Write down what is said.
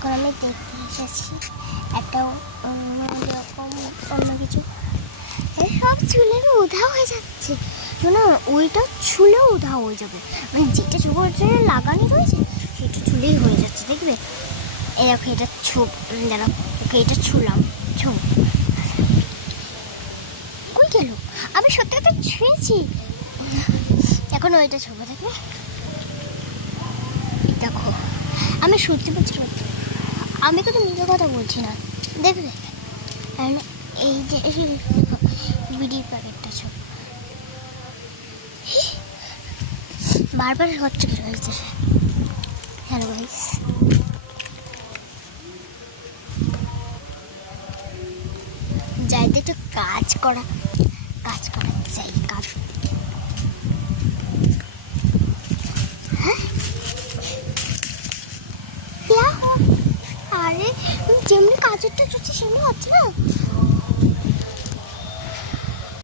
এখন আমি দেখতে এসেছি একটা এরকম অন্য কিছু সব চুলের উধাও হয়ে যাচ্ছে না, ওইটা চুলেও উধাও হয়ে যাবে, মানে যেটা চুলের জন্য লাগানো রয়েছে সেটা চুলেই হয়ে যাচ্ছে। দেখবে এই দেখো এটা দাঁড়া, ওকে এটা ছুলাম, কই গেল? আমি সত্যি কথা ছুঁয়েছি, এখন ওইটা ছুবো। দেখবে দেখো আমি সত্যি বলছি, আমি কিন্তু নিজের কথা বলছি না। দেখবে এই যে বিড়ির প্যাকেটটা ছোট বারবার হচ্ছে কি রয়েছে। হ্যালো গাইস, যাইতে একটু কাজ করাতে চাই, কাজ। হ্যাঁ আরে যেমনি কাজেরটা চলছে সেমনি হচ্ছে না।